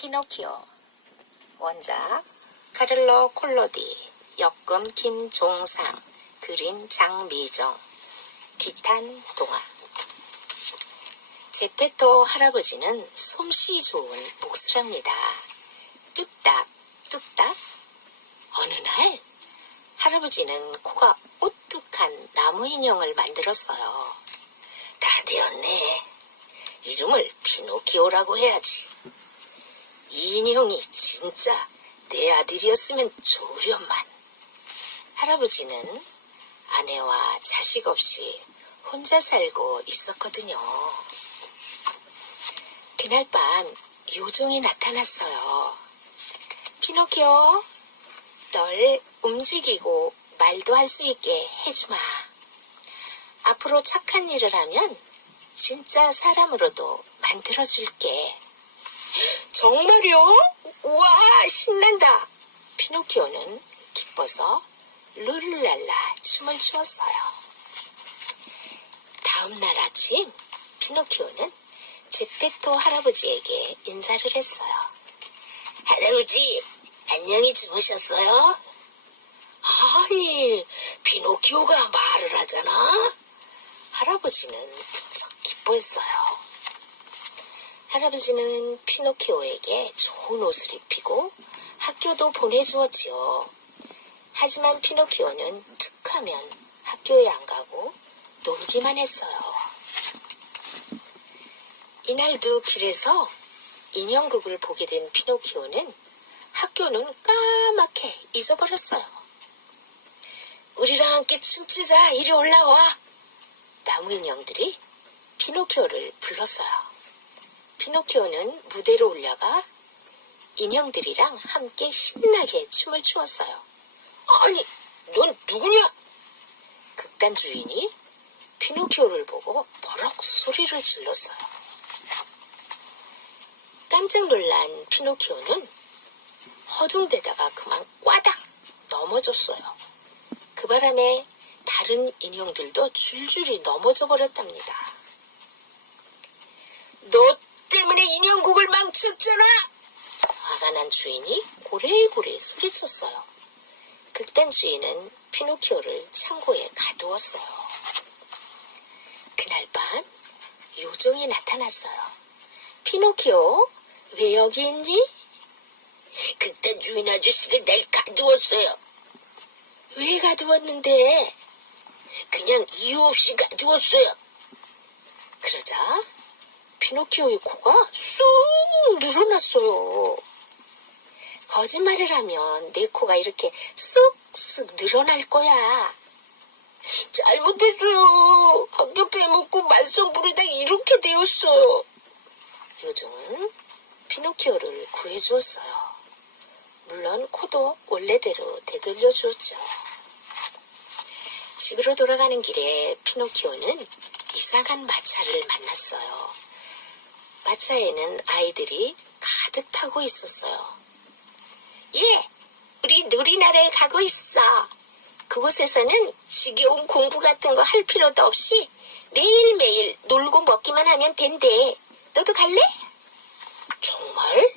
피노키오 원작 카를로 콜로디 역금 김종상 그림 장미정 기탄 동화 제페토 할아버지는 솜씨 좋은 목수랍니다. 뚝딱 뚝딱 어느 날 할아버지는 코가 오뚝한 나무 인형을 만들었어요. 다 되었네. 이름을 피노키오라고 해야지. 이 인형이 진짜 내 아들이었으면 좋으련만. 할아버지는 아내와 자식 없이 혼자 살고 있었거든요. 그날 밤 요정이 나타났어요. 피노키오, 널 움직이고 말도 할 수 있게 해주마. 앞으로 착한 일을 하면 진짜 사람으로도 만들어줄게. 정말요? 우와, 신난다. 피노키오는 기뻐서 룰루랄라 춤을 추었어요. 다음 날 아침, 피노키오는 제페토 할아버지에게 인사를 했어요. 할아버지, 안녕히 주무셨어요? 아이, 피노키오가 말을 하잖아? 할아버지는 무척 기뻐했어요. 할아버지는 피노키오에게 좋은 옷을 입히고 학교도 보내주었지요. 하지만 피노키오는 툭 하면 학교에 안 가고 놀기만 했어요. 이날도 길에서 인형극을 보게 된 피노키오는 학교는 까맣게 잊어버렸어요. 우리랑 함께 춤추자, 이리 올라와. 나무 인형들이 피노키오를 불렀어요. 피노키오는 무대로 올라가 인형들이랑 함께 신나게 춤을 추었어요. 아니, 넌 누구냐? 극단 주인이 피노키오를 보고 버럭 소리를 질렀어요. 깜짝 놀란 피노키오는 허둥대다가 그만 꽈당 넘어졌어요. 그 바람에 다른 인형들도 줄줄이 넘어져 버렸답니다. 너 때문에 인형국을 망쳤잖아! 화가 난 주인이 고래고래 소리쳤어요. 극단 주인은 피노키오를 창고에 가두었어요. 그날 밤 요정이 나타났어요. 피노키오, 왜 여기 있니? 극단 주인 아저씨가 날 가두었어요. 왜 가두었는데? 그냥 이유 없이 가두었어요. 그러자 피노키오의 코가 쑥 늘어났어요. 거짓말을 하면 내 코가 이렇게 쑥쑥 늘어날 거야. 잘못했어요. 학교 빼먹고 말썽 부르다 이렇게 되었어요. 요즘은 피노키오를 구해주었어요. 물론 코도 원래대로 되돌려 주었죠. 집으로 돌아가는 길에 피노키오는 이상한 마차를 만났어요. 마차에는 아이들이 가득 타고 있었어요. 예, 우리 누리나라에 가고 있어. 그곳에서는 지겨운 공부 같은 거 할 필요도 없이 매일매일 놀고 먹기만 하면 된대. 너도 갈래? 정말?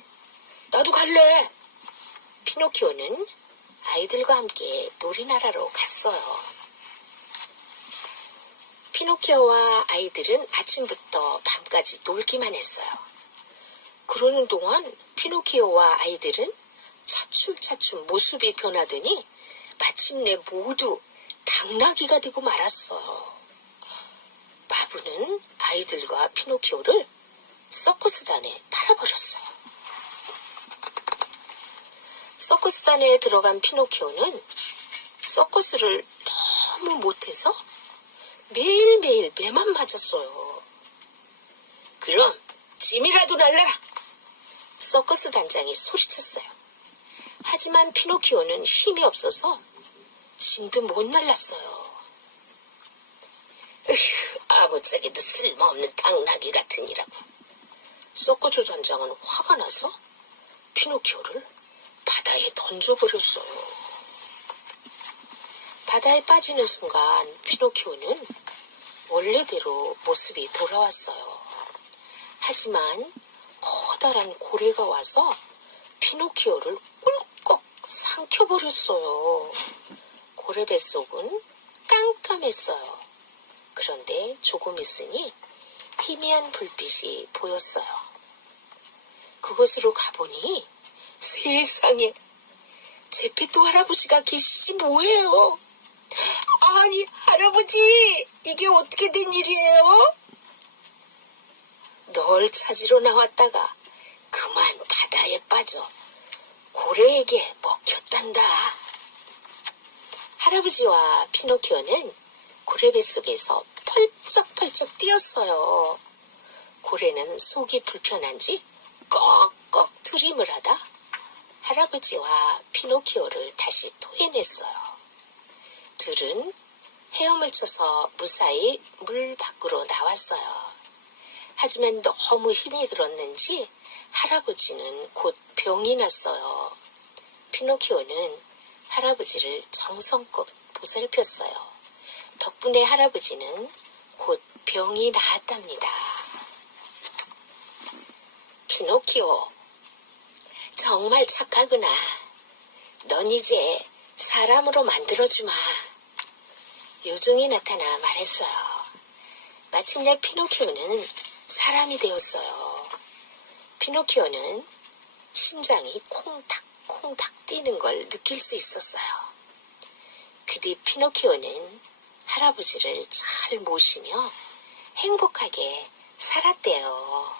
나도 갈래. 피노키오는 아이들과 함께 놀이나라로 갔어요. 피노키오와 아이들은 아침부터 밤까지 놀기만 했어요. 그러는 동안 피노키오와 아이들은 차츰차츰 모습이 변하더니 마침내 모두 당나귀가 되고 말았어요. 마부는 아이들과 피노키오를 서커스단에 팔아버렸어요. 서커스단에 들어간 피노키오는 서커스를 너무 못해서 매일매일 매만 맞았어요. 그럼 짐이라도 날라라. 서커스 단장이 소리쳤어요. 하지만 피노키오는 힘이 없어서 짐도 못 날랐어요. 으휴, 아무짝에도 쓸모없는 당나귀 같으니라고. 서커스 단장은 화가 나서 피노키오를 바다에 던져버렸어요. 바다에 빠지는 순간 피노키오는 원래대로 모습이 돌아왔어요. 하지만 커다란 고래가 와서 피노키오를 꿀꺽 삼켜버렸어요. 고래 뱃속은 깜깜했어요. 그런데 조금 있으니 희미한 불빛이 보였어요. 그곳으로 가보니 세상에 제페토 할아버지가 계시지 뭐예요? 아니 할아버지 이게 어떻게 된 일이에요? 널 찾으러 나왔다가 그만 바다에 빠져 고래에게 먹혔단다. 할아버지와 피노키오는 고래 뱃속에서 펄쩍펄쩍 뛰었어요. 고래는 속이 불편한지 꺽꺽 트림을 하다 할아버지와 피노키오를 다시 토해냈어요. 둘은 헤엄을 쳐서 무사히 물 밖으로 나왔어요. 하지만 너무 힘이 들었는지 할아버지는 곧 병이 났어요. 피노키오는 할아버지를 정성껏 보살폈어요. 덕분에 할아버지는 곧 병이 나았답니다. 피노키오, 정말 착하구나. 넌 이제 사람으로 만들어주마. 요정이 나타나 말했어요. 마침내 피노키오는 사람이 되었어요. 피노키오는 심장이 콩닥콩닥 뛰는 걸 느낄 수 있었어요. 그 뒤 피노키오는 할아버지를 잘 모시며 행복하게 살았대요.